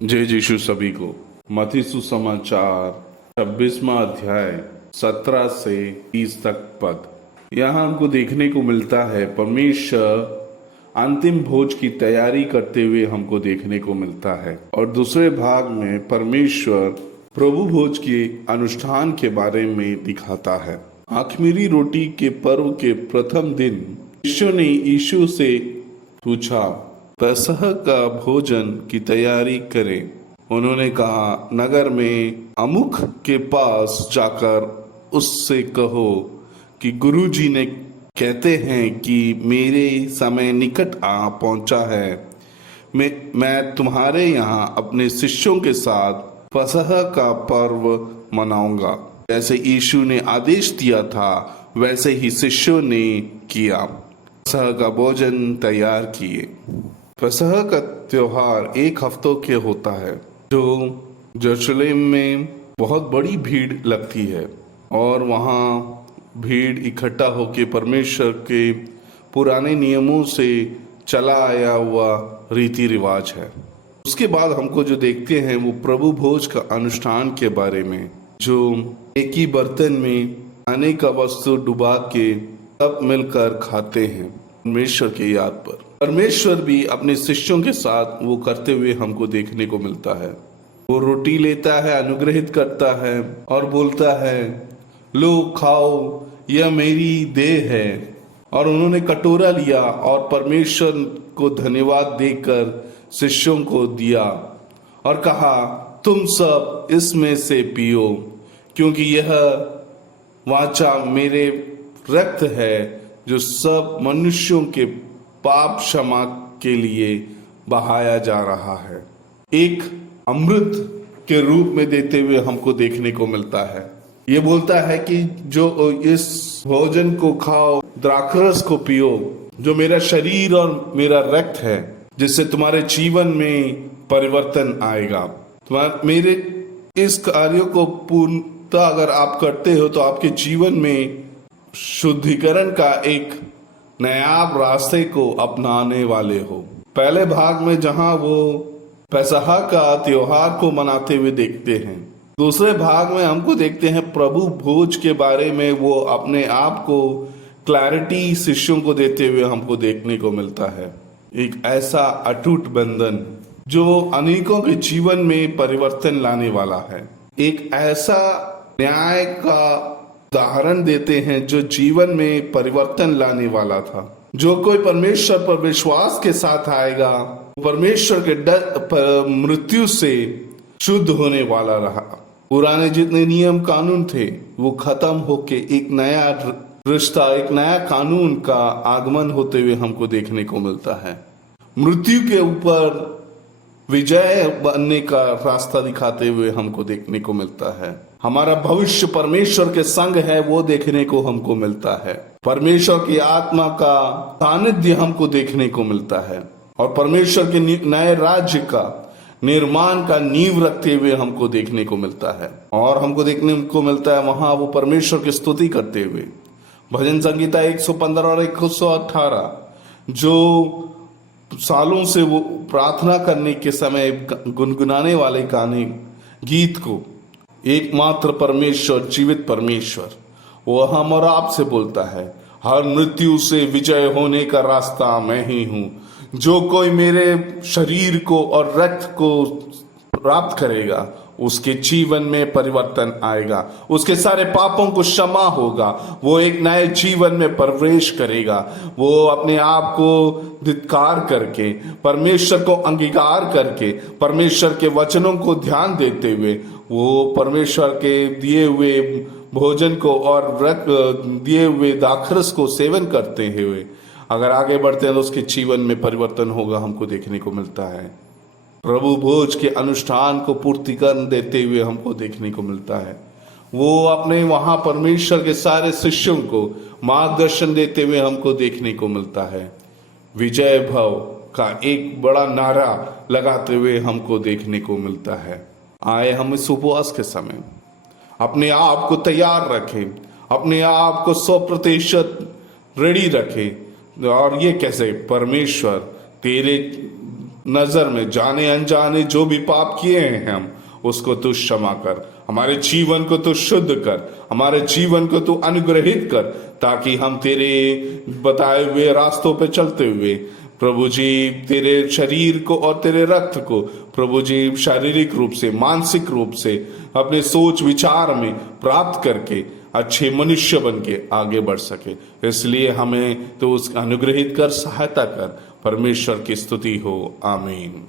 जय यीशु सभी को। मत्ती सुसमाचार 26वां अध्याय 17 से 30 तक पद। यहाँ हमको देखने को मिलता है परमेश्वर अंतिम भोज की तैयारी करते हुए हमको देखने को मिलता है, और दूसरे भाग में परमेश्वर प्रभु भोज के अनुष्ठान के बारे में दिखाता है। अख़मीरी रोटी के पर्व के प्रथम दिन यीशु ने यीशु से पूछा, पसह का भोजन की तैयारी करें। उन्होंने कहा, नगर में अमुक के पास जाकर उससे कहो कि गुरुजी ने कहते हैं कि मेरे समय निकट आ पहुंचा है। मैं तुम्हारे यहाँ अपने शिष्यों के साथ पसह का पर्व मनाऊंगा। जैसे यीशु ने आदेश दिया था वैसे ही शिष्यों ने किया, पसह का भोजन तैयार किए। पसह का त्योहार एक हफ्तों के होता है, जो यरूशलेम में बहुत बड़ी भीड़ लगती है, और वहाँ भीड़ इकट्ठा होकर परमेश्वर के पुराने नियमों से चला आया हुआ रीति रिवाज है। उसके बाद हमको जो देखते हैं वो प्रभु भोज का अनुष्ठान के बारे में, जो एक ही बर्तन में खाने का वस्तु डुबा के सब मिलकर खाते हैं परमेश्वर के याद पर। परमेश्वर भी अपने शिष्यों के साथ वो करते हुए हमको देखने को मिलता है। वो रोटी लेता है, अनुग्रहित करता है और बोलता है, लो खाओ, यह मेरी देह है। और उन्होंने कटोरा लिया और परमेश्वर को धन्यवाद देकर शिष्यों को दिया और कहा, तुम सब इसमें से पियो, क्योंकि यह वाचा मेरे रक्त है, जो सब मनुष्यों के पाप क्षमा के लिए बहाया जा रहा है। एक अमृत के रूप में देते हुए हमको देखने को मिलता है। ये बोलता है कि जो इस भोजन को खाओ, द्राक्षरस को पियो, जो मेरा शरीर और मेरा रक्त है, जिससे तुम्हारे जीवन में परिवर्तन आएगा। मेरे इस कार्य को पूर्णतः अगर आप करते हो तो आपके जीवन में शुद्धिकरण का एक नया रास्ते को अपनाने वाले हो। पहले भाग में जहां वो पसह का त्योहार को मनाते हुए देखते हैं, दूसरे भाग में हमको देखते हैं प्रभु भोज के बारे में वो अपने आप को क्लैरिटी शिष्यों को देते हुए हमको देखने को मिलता है। एक ऐसा अटूट बंधन जो अनेकों के जीवन में परिवर्तन लाने वाला है। एक ऐसा न्याय का उदाहरण देते हैं जो जीवन में परिवर्तन लाने वाला था। जो कोई परमेश्वर पर विश्वास के साथ आएगा, परमेश्वर के डर मृत्यु से शुद्ध होने वाला रहा। पुराने जितने नियम कानून थे वो खत्म होके एक नया रिश्ता, एक नया कानून का आगमन होते हुए हमको देखने को मिलता है। मृत्यु के ऊपर विजय बनने का रास्ता दिखाते हुए हमको देखने को मिलता है। हमारा भविष्य परमेश्वर के संग है, वो देखने को हमको मिलता है। परमेश्वर की आत्मा का सानिध्य हमको देखने को मिलता है, और परमेश्वर के नए राज्य का निर्माण का नींव रखते हुए हमको देखने को मिलता है। और हमको देखने को मिलता है वहां वो परमेश्वर की स्तुति करते हुए। भजन संगीता 115 और 118 जो सालों से वो प्रार्थना करने के समय गुनगुनाने वाले गाने गीत को, एकमात्र परमेश्वर, जीवित परमेश्वर, वो हम और आपसे बोलता है, हर मृत्यु से विजय होने का रास्ता मैं ही हूं। जो कोई मेरे शरीर को और रक्त को प्राप्त करेगा उसके जीवन में परिवर्तन आएगा, उसके सारे पापों को क्षमा होगा, वो एक नए जीवन में प्रवेश करेगा। वो अपने आप को धिक्कार करके, परमेश्वर को अंगीकार करके, परमेश्वर के वचनों को ध्यान देते हुए वो परमेश्वर के दिए हुए भोजन को और दिए हुए दाखरस को सेवन करते हुए अगर आगे बढ़ते हैं तो उसके जीवन में परिवर्तन होगा, हमको देखने को मिलता है। प्रभु भोज के अनुष्ठान को पूर्तिकरण देते हुए हमको देखने को मिलता है। वो अपने वहां परमेश्वर के सारे शिष्यों को मार्गदर्शन देते हुए हमको देखने को मिलता है। विजय भव का एक बड़ा नारा लगाते हुए हमको देखने को मिलता है। आए हम इस उपवास के समय अपने आप को तैयार रखें, अपने आप को 100% रेडी रखें। और ये कैसे? परमेश्वर तेरे नजर में जाने अनजाने जो भी पाप किए हैं हम, उसको तू क्षमा कर, हमारे जीवन को तू शुद्ध कर, हमारे जीवन को तू अनुग्रहित कर, ताकि हम तेरे बताए हुए रास्तों पे चलते हुए प्रभु जी तेरे शरीर को और तेरे रक्त को प्रभु जी शारीरिक रूप से, मानसिक रूप से, अपने सोच विचार में प्राप्त करके अच्छे मनुष्य बन के आगे बढ़ सके। इसलिए हमें तो उस अनुग्रहित कर, सहायता कर। परमेश्वर की स्तुति हो। आमीन।